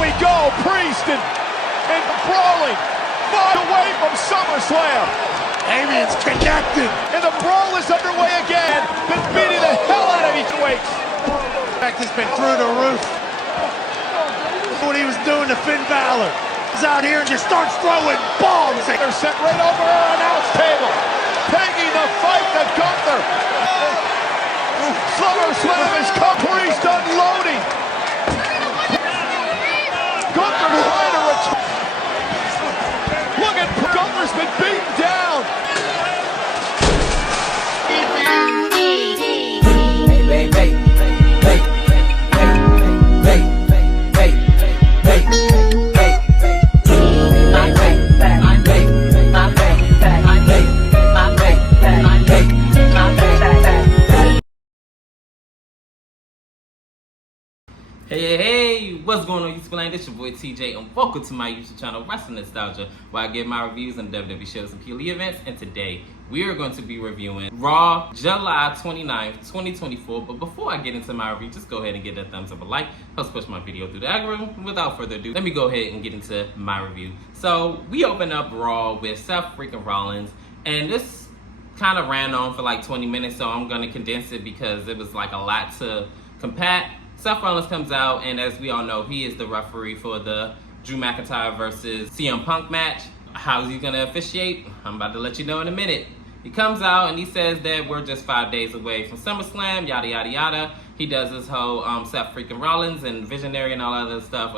we go. Priest and Brawling fought away from SummerSlam. Damian's connected. And the brawl is underway again. Been beating the hell out of each weight. Fact has been through the roof. What he was doing to Finn Balor. He's out here and just starts throwing bombs. They're sent right over our announce table. Taking the fight to Gunther. SummerSlam is complete. Unloading. Gunther trying to return. Look at Gunther's been beaten down. Hey, what's going on YouTube land? It's your boy TJ and welcome to my YouTube channel Wrestling Nostalgia, where I give my reviews on WWE shows and PLE events. And today we are going to be reviewing Raw July 29th, 2024. But before I get into my review, just go ahead and give that thumbs up, a like, helps push my video through the algorithm. Without further ado, let me go ahead and get into my review. So we open up Raw with Seth freaking Rollins, and this kind of ran on for like 20 minutes, so I'm going to condense it because it was like a lot to compact. Seth Rollins comes out, and as we all know, he is the referee for the Drew McIntyre versus CM Punk match. How is he going to officiate? I'm about to let you know in a minute. He comes out and he says that we're just 5 days away from SummerSlam, yada, yada, yada. He does this whole Seth freaking Rollins and Visionary and all other stuff.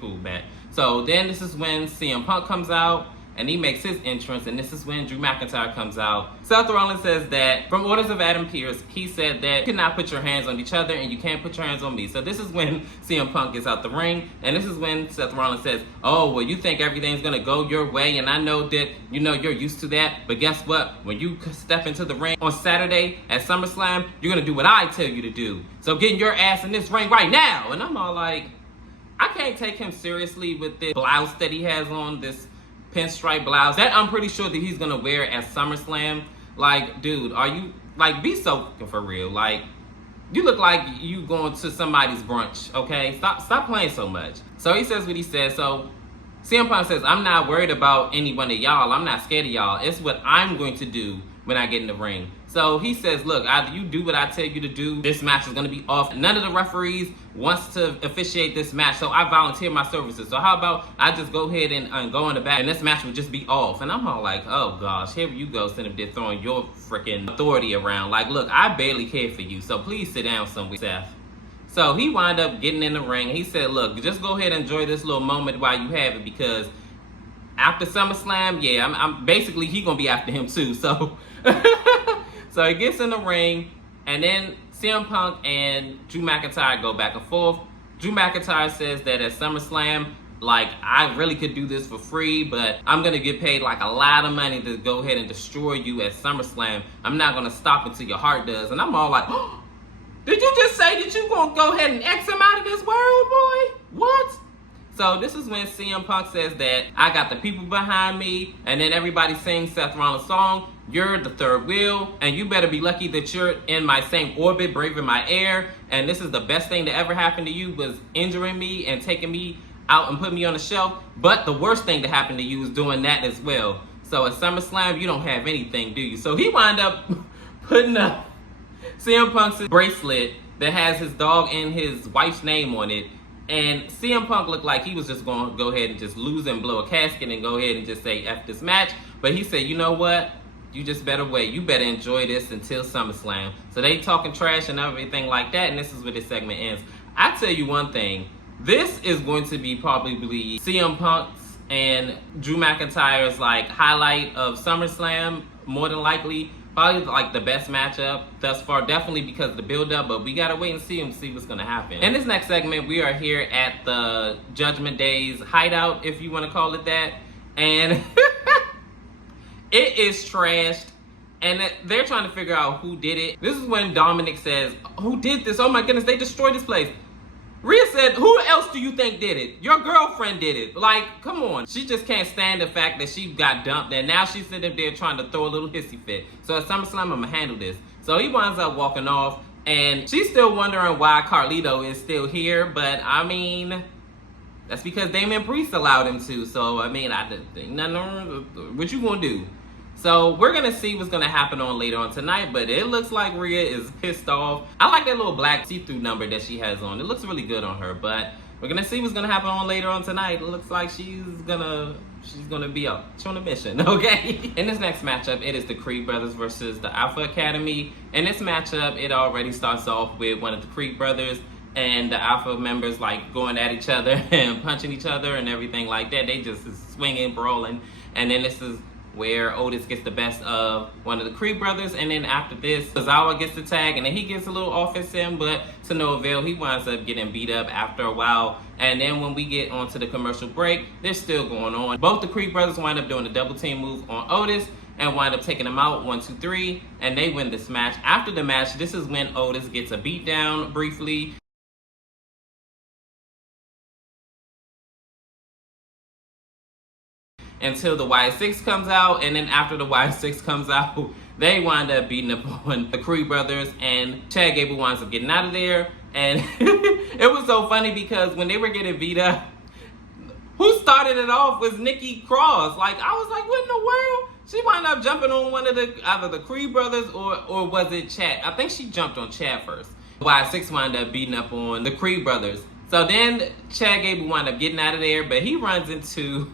Cool, man. So then this is when CM Punk comes out, and he makes his entrance, and this is when Drew McIntyre comes out. Seth Rollins says that, from orders of Adam Pearce, he said that you cannot put your hands on each other, and you can't put your hands on me. So this is when CM Punk gets out the ring, and this is when Seth Rollins says, oh, well, you think everything's gonna go your way, and I know that, you know, you're used to that, but guess what? When you step into the ring on Saturday at SummerSlam, you're gonna do what I tell you to do. So get your ass in this ring right now. And I'm all like, I can't take him seriously with this blouse that he has on, this pinstripe blouse that I'm pretty sure that he's gonna wear at SummerSlam. Like, dude, are you, like, be so for real. Like, you look like you going to somebody's brunch, okay? Stop playing so much. So he says what he says. So CM Punk says, I'm not worried about any one of y'all. I'm not scared of y'all. It's what I'm going to do when I get in the ring. So he says, look, either you do what I tell you to do, this match is going to be off. None of the referees wants to officiate this match, so I volunteer my services. So how about I just go ahead and go in the back, and this match would just be off. And I'm all like, oh gosh, here you go, sitting up there throwing your freaking authority around. Like, look, I barely care for you, so please sit down somewhere, Seth. So he wound up getting in the ring. He said, look, just go ahead and enjoy this little moment while you have it, because after SummerSlam, yeah, I'm basically, he gonna be after him too. So so he gets in the ring, and then CM Punk and Drew McIntyre go back and forth. Drew McIntyre says that at SummerSlam, like, I really could do this for free, but I'm gonna get paid like a lot of money to go ahead and destroy you at SummerSlam. I'm not gonna stop until your heart does. And I'm all like, oh, did you just say that you gonna go ahead and X him out of this world, boy? What? So this is when CM Punk says that I got the people behind me, and then everybody sings Seth Rollins' song, you're the third wheel, and you better be lucky that you're in my same orbit, braving my air, and this is the best thing to ever happen to you was injuring me and taking me out and putting me on the shelf, but the worst thing to happen to you is doing that as well. So at SummerSlam, you don't have anything, do you? So he wound up putting up CM Punk's bracelet that has his dog and his wife's name on it. And CM Punk looked like he was just going to go ahead and just lose and blow a casket and go ahead and just say F this match. But he said, you know what? You just better wait. You better enjoy this until SummerSlam. So they talking trash and everything like that. And this is where this segment ends. I tell you one thing. This is going to be probably CM Punk's and Drew McIntyre's like highlight of SummerSlam, more than likely. Probably like the best matchup thus far, definitely because of the build-up, but we gotta wait and see what's gonna happen. In this next segment, we are here at the Judgment Day's hideout, if you wanna call it that, and it is trashed, and they're trying to figure out who did it. This is when Dominic says, who did this? Oh my goodness, they destroyed this place. Rhea said, who else do you think did it? Your girlfriend did it. Like, come on. She just can't stand the fact that she got dumped, and now she's sitting there trying to throw a little hissy fit. So at SummerSlam, I'm gonna handle this. So he winds up walking off, and she's still wondering why Carlito is still here, but I mean, That's because Damian Priest allowed him to. So, I mean, I didn't think nothing. What you gonna do? So, we're gonna see what's gonna happen on later on tonight, but it looks like Rhea is pissed off. I like that little black see-through number that she has on. It looks really good on her, but we're gonna see what's gonna happen on later on tonight. It looks like she's gonna be up on a mission, okay? In this next matchup, it is the Creed Brothers versus the Alpha Academy. In this matchup, it already starts off with one of the Creed Brothers and the Alpha members like going at each other and punching each other and everything like that. They just is swinging, brawling, and then this is where Otis gets the best of one of the Creed Brothers, and then after this, Tozawa gets the tag, and then he gets a little offense in, but to no avail. He winds up getting beat up after a while, and then when we get onto the commercial break, they're still going on. Both the Creed Brothers wind up doing a double team move on Otis, and wind up taking him out 1, 2, 3, and they win this match. After the match, this is when Otis gets a beat down briefly, until the Y6 comes out, and then after the Y6 comes out, they wind up beating up on the Creed Brothers, and Chad Gable winds up getting out of there. And it was so funny because when they were getting beat up, who started it off was Nikki Cross. Like, I was like, what in the world? She wound up jumping on one of either the Creed Brothers or was it Chad? I think she jumped on Chad first. Y6 wound up beating up on the Creed Brothers. So then Chad Gable wound up getting out of there, but he runs into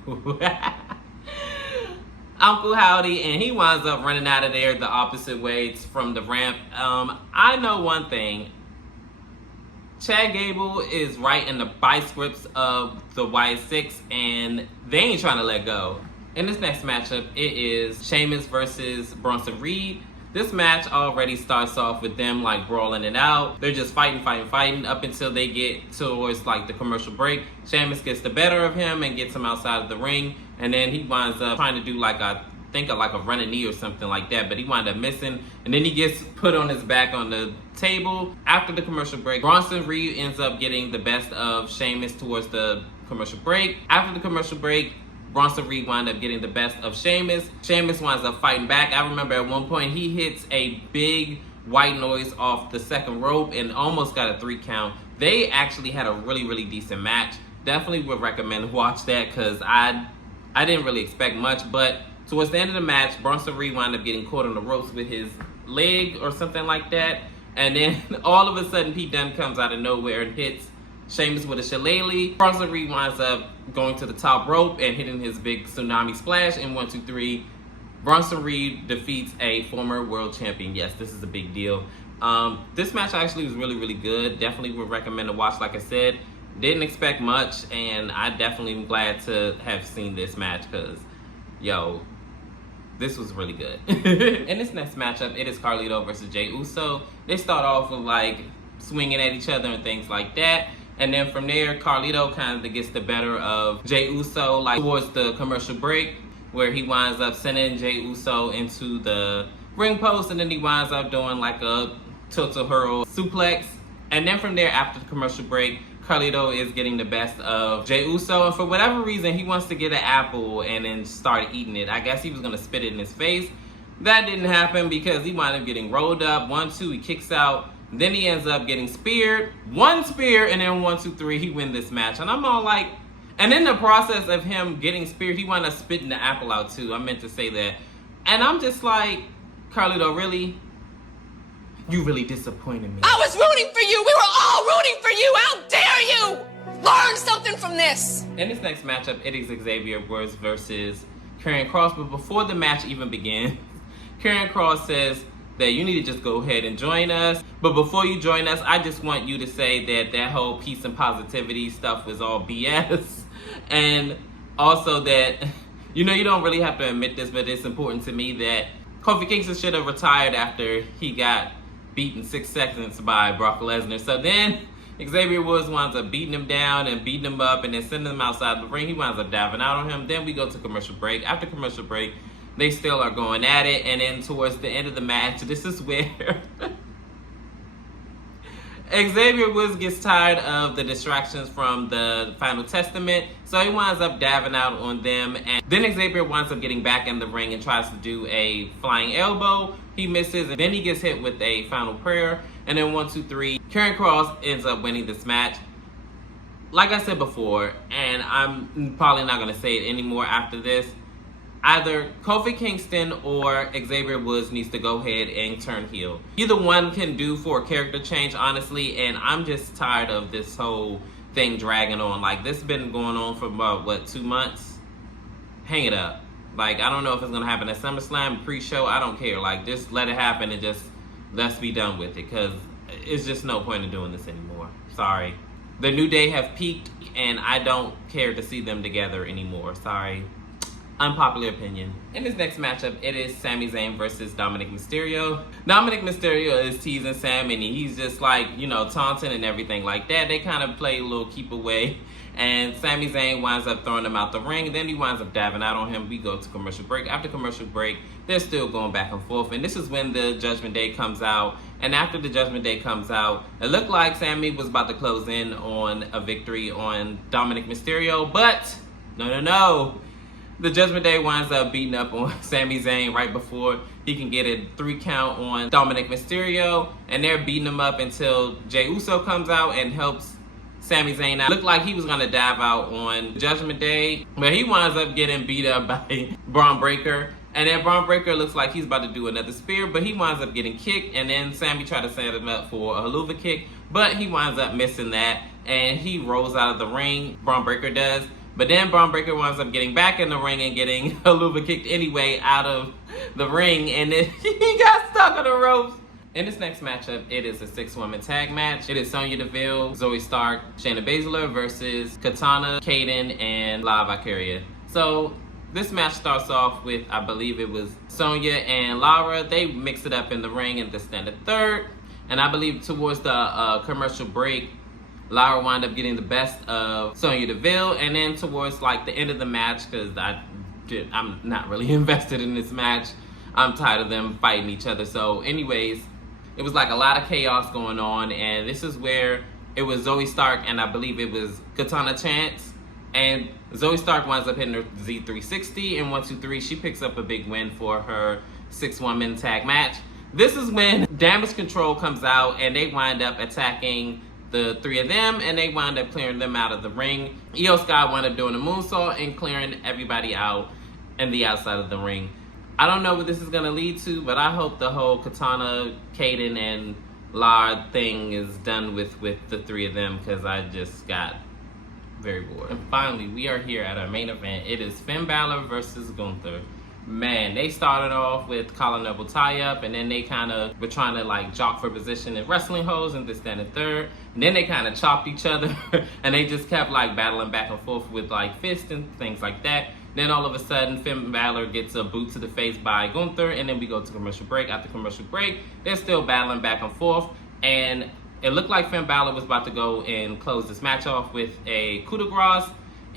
Uncle Howdy, and he winds up running out of there the opposite way from the ramp. I know one thing. Chad Gable is right in the biceps of the Y6, and they ain't trying to let go. In this next matchup, it is Sheamus versus Bronson Reed. This match already starts off with them like brawling it out. They're just fighting up until they get towards like the commercial break. Sheamus gets the better of him and gets him outside of the ring, and then he winds up trying to do like a running knee or something like that, but he wound up missing, and then he gets put on his back on the table. After the commercial break, Bronson Reed ends up getting the best of Sheamus towards the commercial break. After the commercial break, Bronson Reed wound up getting the best of Sheamus. Sheamus winds up fighting back. I remember at one point he hits a big white noise off the second rope and almost got a 3 count. They actually had a really, really decent match. Definitely would recommend watch that because I didn't really expect much, but towards the end of the match, Bronson Reed wound up getting caught on the ropes with his leg or something like that. And then all of a sudden, Pete Dunne comes out of nowhere and hits Sheamus with a shillelagh. Bronson Reed winds up going to the top rope and hitting his big tsunami splash in 1, 2, 3. Bronson Reed defeats a former world champion. Yes, this is a big deal. This match actually was really, really good. Definitely would recommend to watch, like I said. Didn't expect much, and I definitely am glad to have seen this match because, yo, this was really good. In this next matchup, it is Carlito versus Jey Uso. They start off with like swinging at each other and things like that. And then from there, Carlito kind of gets the better of Jey Uso, like towards the commercial break, where he winds up sending Jey Uso into the ring post, and then he winds up doing like a tilt-a-hurl suplex. And then from there, after the commercial break, Carlito is getting the best of Jey Uso, and for whatever reason, he wants to get an apple and then start eating it. I guess he was gonna spit it in his face. That didn't happen because he wound up getting rolled up. 1, 2, he kicks out. Then he ends up getting speared. 1 spear, and then 1, 2, 3, he wins this match. And I'm all like, and in the process of him getting speared, he wound up spitting the apple out too. I meant to say that. And I'm just like, Carlito, really? You really disappointed me. I was rooting for you. We were all rooting for you. How dare you? Learn something from this. In this next matchup, it is Xavier Woods versus Karrion Kross. But before the match even begins, Karrion Kross says that you need to just go ahead and join us. But before you join us, I just want you to say that that whole peace and positivity stuff was all BS. And also that, you know, you don't really have to admit this, but it's important to me that Kofi Kingston should have retired after he got beaten 6 seconds by Brock Lesnar. So then Xavier Woods winds up beating him down and beating him up and then sending him outside the ring. He winds up diving out on him. Then we go to commercial break. After commercial break, they still are going at it. And then towards the end of the match, this is where Xavier Woods gets tired of the distractions from the Final Testament, so he winds up diving out on them, and then Xavier winds up getting back in the ring and tries to do a flying elbow. He misses, and then he gets hit with a final prayer, and then 1, 2, 3. Karrion Kross ends up winning this match. like I said before, and I'm probably not going to say it anymore after this, either Kofi Kingston or Xavier Woods needs to go ahead and turn heel. Either one can do for a character change, honestly, and I'm just tired of this whole thing dragging on. Like, this has been going on for about, what, 2 months? Hang it up. Like, I don't know if it's going to happen at SummerSlam, pre-show, I don't care. Like, just let it happen and just let's be done with it, because it's just no point in doing this anymore. Sorry. The New Day have peaked, and I don't care to see them together anymore. Sorry. Unpopular opinion. In this next matchup, it is Sami Zayn versus Dominic Mysterio. Dominic Mysterio is teasing Sami, and he's just like, you know, taunting and everything like that. They kind of play a little keep away, and Sami Zayn winds up throwing him out the ring. Then he winds up dabbing out on him. We go to commercial break. After commercial break, they're still going back and forth, and this is when the Judgment Day comes out. And after the Judgment Day comes out, it looked like Sami was about to close in on a victory on Dominic Mysterio, but no. The Judgment Day winds up beating up on Sami Zayn right before he can get a 3 count on Dominic Mysterio. And they're beating him up until Jey Uso comes out and helps Sami Zayn out. Looked like he was going to dive out on Judgment Day, but he winds up getting beat up by Braun Breaker. And then Braun Breaker looks like he's about to do another spear, but he winds up getting kicked. And then Sami tried to set him up for a haluva kick, but he winds up missing that. And he rolls out of the ring, Braun Breaker does. But then Braun Breaker winds up getting back in the ring and getting haluva kicked anyway out of the ring. And then he got stuck on the ropes. In this next matchup, it is a 6-woman tag match. It is Sonya Deville, Zoe Stark, Shayna Baszler versus Katana, Kaden, and La Valkyria. So this match starts off with, I believe it was Sonya and Lara. They mix it up in the ring in the standard third. And I believe towards the commercial break, Lara wound up getting the best of Sonya Deville, and then towards like the end of the match, because I'm not really invested in this match. I'm tired of them fighting each other. So anyways, it was like a lot of chaos going on, and this is where it was Zoe Stark and I believe it was Katana Chance, and Zoe Stark winds up hitting her Z360, and 1, 2, 3, she picks up a big win for her 6-woman tag match. This is when Damage Control comes out, and they wind up attacking the 3 of them, and they wind up clearing them out of the ring. Io Sky wound up doing a moonsault and clearing everybody out in the outside of the ring. I don't know what this is going to lead to, but I hope the whole Katana, Kaden, and Lara thing is done with the 3 of them, because I just got very bored. And finally, we are here at our main event. It is Finn Balor versus Gunther. Man, they started off with collar knuckle tie-up, and then they kind of were trying to like jock for position in wrestling holes and this, that, and the third. And then they kind of chopped each other, and they just kept like battling back and forth with like fists and things like that. Then all of a sudden, Finn Balor gets a boot to the face by Gunther, and then we go to commercial break. After commercial break, they're still battling back and forth, and it looked like Finn Balor was about to go and close this match off with a coup de grace,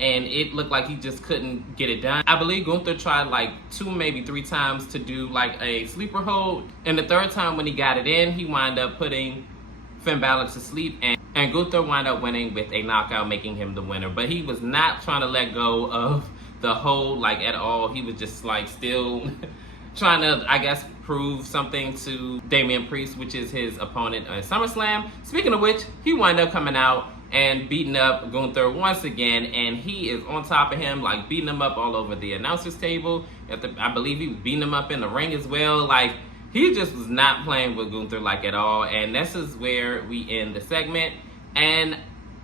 and it looked like he just couldn't get it done. I believe Gunther tried like 2, maybe 3 times to do like a sleeper hold, and the third time when he got it in, he wound up putting Finn Balor to sleep, and Gunther wound up winning with a knockout, making him the winner. But he was not trying to let go of the hold like at all. He was just like still trying to, I guess, prove something to Damian Priest, which is his opponent at SummerSlam. Speaking of which, he wound up coming out and beating up Gunther once again, and he is on top of him, like beating him up all over the announcer's table. I believe he was beating him up in the ring as well. Like, he just was not playing with Gunther like at all, and this is where we end the segment. And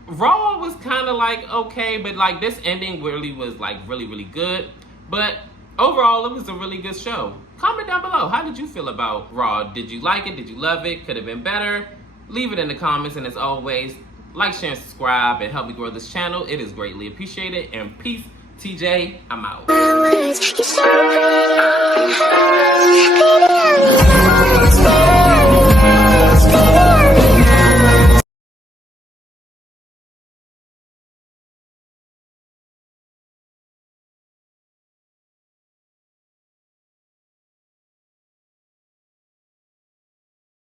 Raw was kind of like okay, but like this ending really was like really good. But overall, it was a really good show. Comment down below, how did you feel about Raw? Did you like it? Did you love it? Could have been better? Leave it in the comments, and as always, like, share, and subscribe, and help me grow this channel. It is greatly appreciated. And peace. TJ, I'm out.